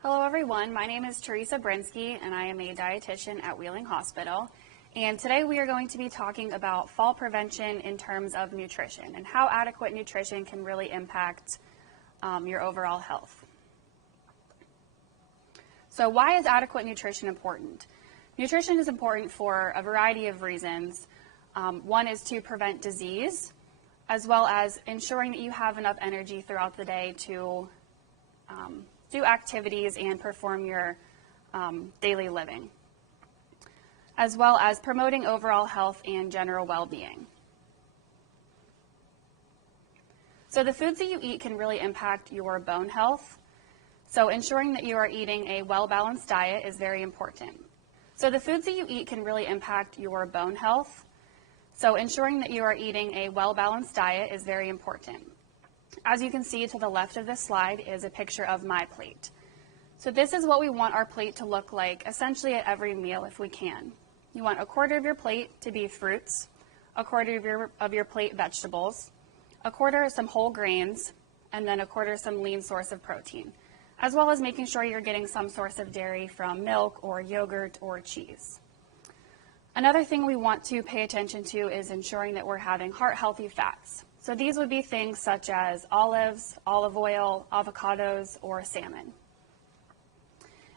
Hello everyone, my name is Teresa Brinsky and I am a dietitian at Wheeling Hospital. And today we are going to be talking about fall prevention in terms of nutrition and how adequate nutrition can really impact your overall health. So why is adequate nutrition important? Nutrition is important for a variety of reasons. One is to prevent disease, as well as ensuring that you have enough energy throughout the day to do activities and perform your daily living, as well as promoting overall health and general well-being. So the foods that you eat can really impact your bone health. So ensuring that you are eating a well-balanced diet is very important. So the foods that you eat can really impact your bone health. So ensuring that you are eating a well-balanced diet is very important. As you can see to the left of this slide is a picture of my plate. So this is what we want our plate to look like essentially at every meal if we can. You want a quarter of your plate to be fruits, a quarter of your plate vegetables, a quarter some whole grains, and then a quarter some lean source of protein, as well as making sure you're getting some source of dairy from milk or yogurt or cheese. Another thing we want to pay attention to is ensuring that we're having heart-healthy fats. So these would be things such as olives, olive oil, avocados, or salmon.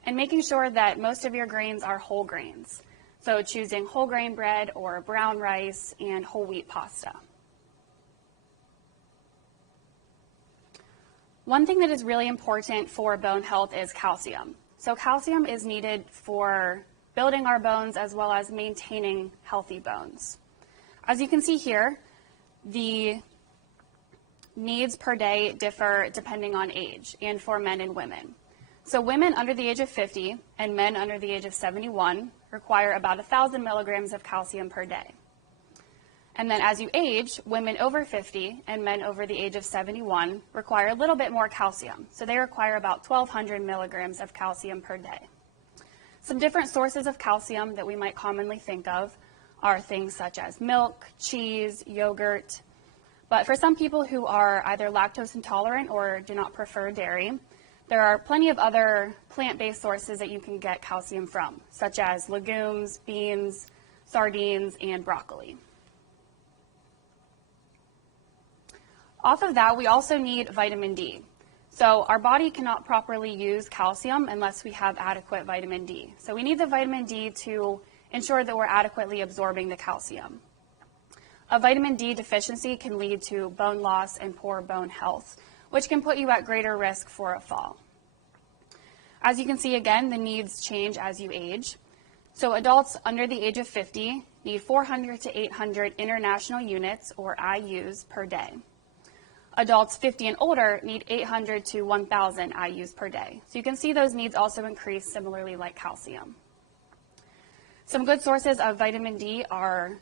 And making sure that most of your grains are whole grains. So choosing whole grain bread or brown rice and whole wheat pasta. One thing that is really important for bone health is calcium. So calcium is needed for building our bones as well as maintaining healthy bones. As you can see here, the needs per day differ depending on age and for men and women. So women under the age of 50 and men under the age of 71 require about 1,000 milligrams of calcium per day. And then as you age, women over 50 and men over the age of 71 require a little bit more calcium. So they require about 1,200 milligrams of calcium per day. Some different sources of calcium that we might commonly think of are things such as milk, cheese, yogurt. But for some people who are either lactose intolerant or do not prefer dairy, there are plenty of other plant-based sources that you can get calcium from, such as legumes, beans, sardines, and broccoli. Off of that, we also need vitamin D. So our body cannot properly use calcium unless we have adequate vitamin D. So we need the vitamin D to ensure that we're adequately absorbing the calcium. A vitamin D deficiency can lead to bone loss and poor bone health, which can put you at greater risk for a fall. As you can see again, the needs change as you age. So adults under the age of 50 need 400 to 800 international units, or IUs, per day. Adults 50 and older need 800 to 1,000 IUs per day. So you can see those needs also increase similarly like calcium. Some good sources of vitamin D are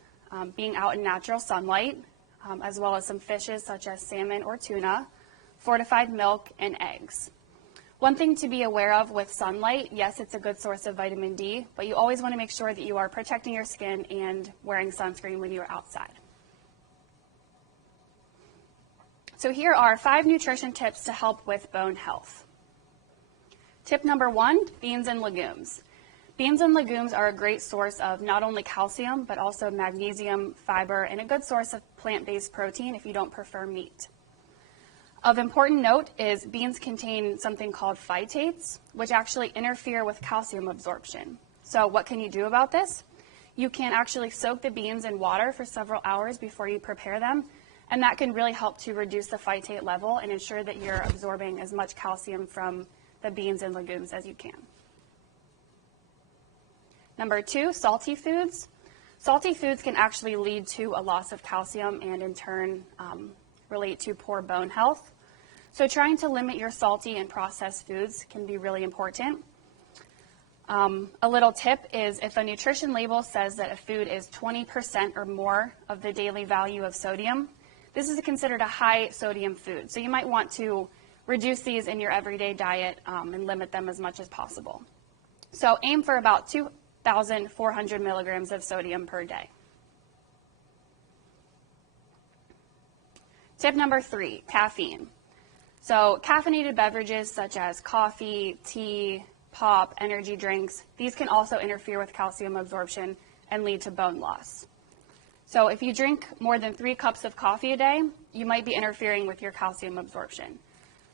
being out in natural sunlight, as well as some fishes such as salmon or tuna, fortified milk, and eggs. One thing to be aware of with sunlight, yes, it's a good source of vitamin D, but you always want to make sure that you are protecting your skin and wearing sunscreen when you're outside. So here are 5 nutrition tips to help with bone health. Tip number 1, beans and legumes. Beans and legumes are a great source of not only calcium, but also magnesium, fiber, and a good source of plant-based protein if you don't prefer meat. Of important note is beans contain something called phytates, which actually interfere with calcium absorption. So what can you do about this? You can actually soak the beans in water for several hours before you prepare them, and that can really help to reduce the phytate level and ensure that you're absorbing as much calcium from the beans and legumes as you can. Number 2, salty foods. Salty foods can actually lead to a loss of calcium and in turn relate to poor bone health. So trying to limit your salty and processed foods can be really important. A little tip is if a nutrition label says that a food is 20% or more of the daily value of sodium, this is considered a high sodium food. So you might want to reduce these in your everyday diet and limit them as much as possible. So aim for about 2,400 milligrams of sodium per day. Tip number 3, caffeine. So caffeinated beverages such as coffee, tea, pop, energy drinks, these can also interfere with calcium absorption and lead to bone loss. So if you drink more than 3 cups of coffee a day, you might be interfering with your calcium absorption.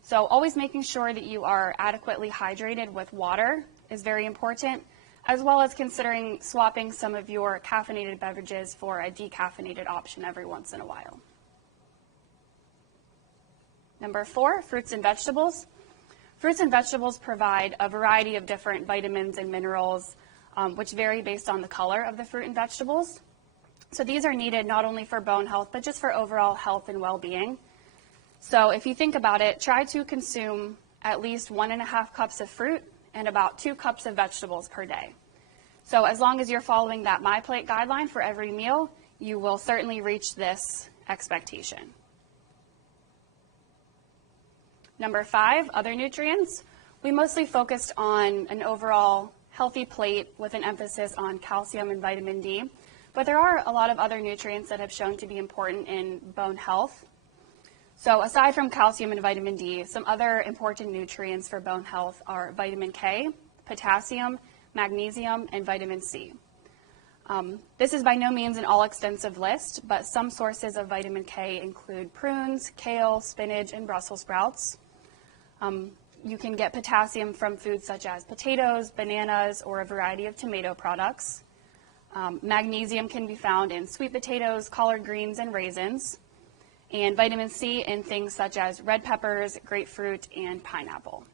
So always making sure that you are adequately hydrated with water is very important, as well as considering swapping some of your caffeinated beverages for a decaffeinated option every once in a while. Number 4, fruits and vegetables. Fruits and vegetables provide a variety of different vitamins and minerals, which vary based on the color of the fruit and vegetables. So these are needed not only for bone health, but just for overall health and well-being. So if you think about it, try to consume at least 1.5 cups of fruit and about 2 cups of vegetables per day. So as long as you're following that MyPlate guideline for every meal, you will certainly reach this expectation. Number 5, other nutrients. We mostly focused on an overall healthy plate with an emphasis on calcium and vitamin D, but there are a lot of other nutrients that have shown to be important in bone health. So aside from calcium and vitamin D, some other important nutrients for bone health are vitamin K, potassium, magnesium, and vitamin C. This is by no means an all-extensive list, but some sources of vitamin K include prunes, kale, spinach, and Brussels sprouts. You can get potassium from foods such as potatoes, bananas, or a variety of tomato products. Magnesium can be found in sweet potatoes, collard greens, and raisins. And vitamin C in things such as red peppers, grapefruit, and pineapple.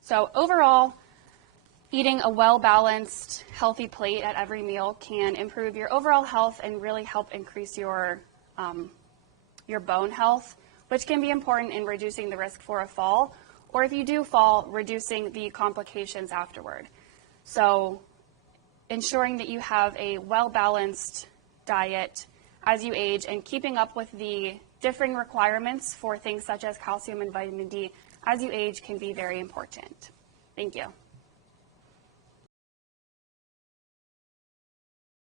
So overall, eating a well-balanced, healthy plate at every meal can improve your overall health and really help increase your bone health, which can be important in reducing the risk for a fall, or if you do fall, reducing the complications afterward. So ensuring that you have a well-balanced diet as you age and keeping up with the differing requirements for things such as calcium and vitamin D as you age can be very important. Thank you.